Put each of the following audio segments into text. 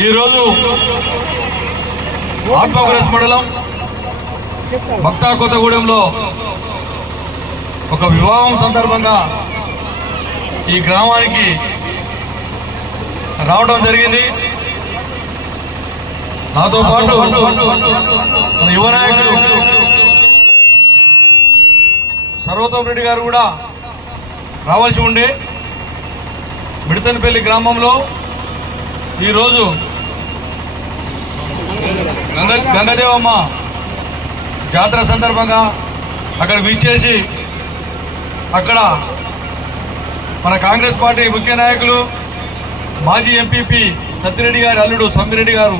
ఈరోజు ఆత్మగురెస్ మండలం భక్తా కొత్తగూడెంలో ఒక వివాహం సందర్భంగా ఈ గ్రామానికి రావడం జరిగింది. నాతో పాటు మన యువ నాయకుడు సర్వోత్తమ రెడ్డి గారు కూడా రావాల్సి ఉండే మిడతనపల్లి గ్రామంలో ఈరోజు గంగ గంగదేవమ్మ జాతర సందర్భంగా అక్కడ విచ్చేసి అక్కడ మన కాంగ్రెస్ పార్టీ ముఖ్య నాయకులు మాజీ ఎంపీపీ సత్యరెడ్డి గారి అల్లుడు సమ్మిరెడ్డి గారు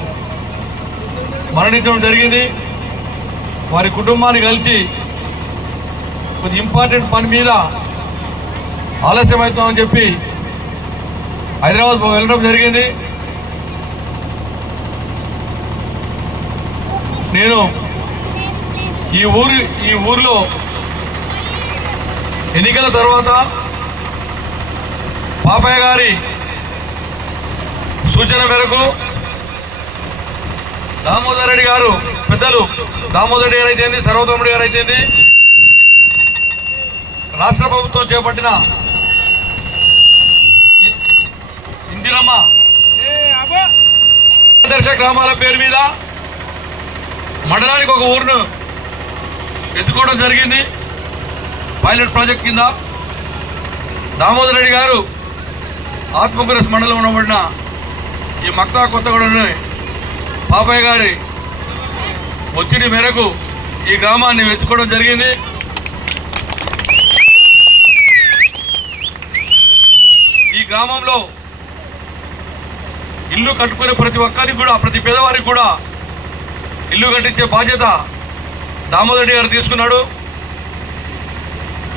మరణించడం జరిగింది. వారి కుటుంబాన్ని కలిసి కొద్ది ఇంపార్టెంట్ పని మీద ఆలస్యం అవుతామని చెప్పి హైదరాబాద్ వెళ్ళడం జరిగింది. నేను ఈ ఊరి ఈ ఊరిలో ఎన్నికల తర్వాత పాపయ్య గారి సూచన మేరకు దామోదర్ రెడ్డి గారు పెద్దలు దామోదర్ రెడ్డి గారు అయితేంది సర్వతోముడి గారు అయితేంది రాష్ట్ర ప్రభుత్వం చేపట్టిన ఇందిరమ్మ ఆదర్శ గ్రామాల పేరు మీద మండలానికి ఒక ఊరును ఎత్తుకోవడం జరిగింది. పైలట్ ప్రాజెక్ట్ కింద దామోదర్ రెడ్డి గారు ఆత్మకూరస్ మండలం ఉండబడిన ఈ మక్తా కొత్తగూడని పాపయ్య గారి ఒత్తిడి మేరకు ఈ గ్రామాన్ని వెతుకోవడం జరిగింది. ఈ గ్రామంలో ఇల్లు కట్టుకునే ప్రతి ఒక్కరికి కూడా ప్రతి పేదవారికి కూడా ఇల్లు కట్టించే బాధ్యత దామోదర్ గారు తీసుకున్నాడు.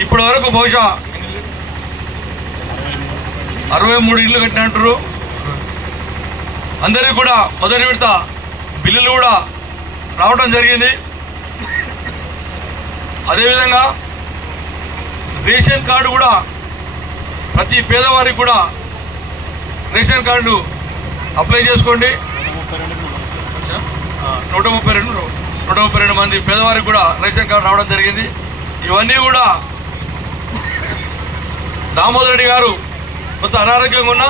ఇప్పటి వరకు బహుశా అరవై మూడు ఇల్లు కట్టినట్టు అందరికీ కూడా మొదటి విడత బిల్లులు కూడా రావడం జరిగింది. అదేవిధంగా రేషన్ కార్డు కూడా ప్రతి పేదవారికి కూడా రేషన్ కార్డు అప్లై చేసుకోండి. నూట ముప్పై రెండు నూట ముప్పై రెండు మంది పేదవారికి కూడా రేషన్ కార్డు రావడం జరిగింది. ఇవన్నీ కూడా దామోదర్ రెడ్డి గారు కొంత అనారోగ్యంగా ఉన్న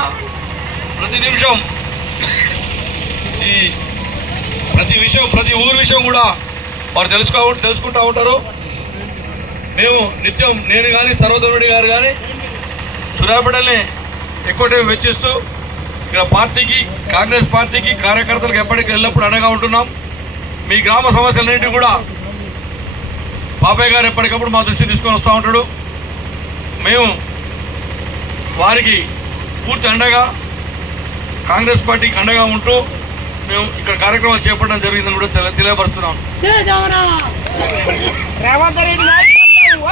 ప్రతి నిమిషం ఈ ప్రతి విషయం ప్రతి ఊరి విషయం కూడా వారు తెలుసుకో తెలుసుకుంటూ ఉంటారు. మేము నిత్యం నేను కానీ సర్వోత్తమ రెడ్డి గారు కానీ సూర్యాపేటల్ని ఎక్కువ టైం వెచ్చిస్తూ ఇక్కడ పార్టీకి కాంగ్రెస్ పార్టీకి కార్యకర్తలకు ఎప్పటికీ ఎల్లప్పుడూ అండగా ఉంటున్నాం. మీ గ్రామ సమస్యలన్నింటినీ కూడా బాబాయ్ గారు ఎప్పటికప్పుడు మా దృష్టి తీసుకొని వస్తూ ఉంటాడు. మేము వారికి పూర్తి అండగా కాంగ్రెస్ పార్టీకి అండగా ఉంటూ మేము ఇక్కడ కార్యక్రమాలు చేపట్టడం జరిగిందని కూడా తెల- తెలియపరుస్తున్నాం.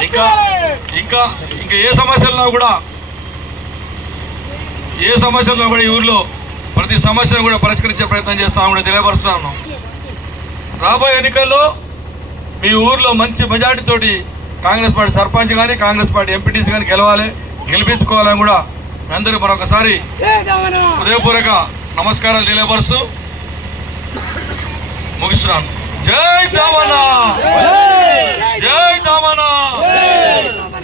ఇంకా ఇంకా ఇంకా ఏ సమస్యలున్నా కూడా ఏ సమస్యలు కూడా ఈ ఊర్లో ప్రతి సమస్యను కూడా పరిష్కరించే ప్రయత్నం చేస్తామని కూడా తెలియపరుస్తున్నాను. రాబోయే ఎన్నికల్లో మీ ఊర్లో మంచి మెజార్టీతోటి కాంగ్రెస్ పార్టీ సర్పంచ్ కానీ కాంగ్రెస్ పార్టీ ఎంపీటీసీ కానీ గెలవాలి గెలిపించుకోవాలని కూడా మీ మరొకసారి హృదయపూర్వక నమస్కారాలు తెలియపరుస్తూ ముగిస్తున్నాను. జై దామన్న జై దామన్న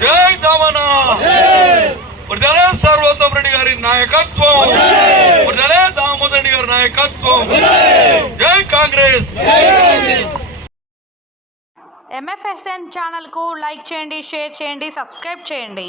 జై దామన్న వృధలే సర్వోత్తమ రెడ్డి గారి నాయకత్వం. వృధలే దామోదర్ రెడ్డి గారి నాయకత్వం. జై కాంగ్రెస్. ఎంఎఫ్ఎస్ఎన్ ఛానల్కు లైక్ చేయండి షేర్ చేయండి సబ్స్క్రైబ్ చేయండి.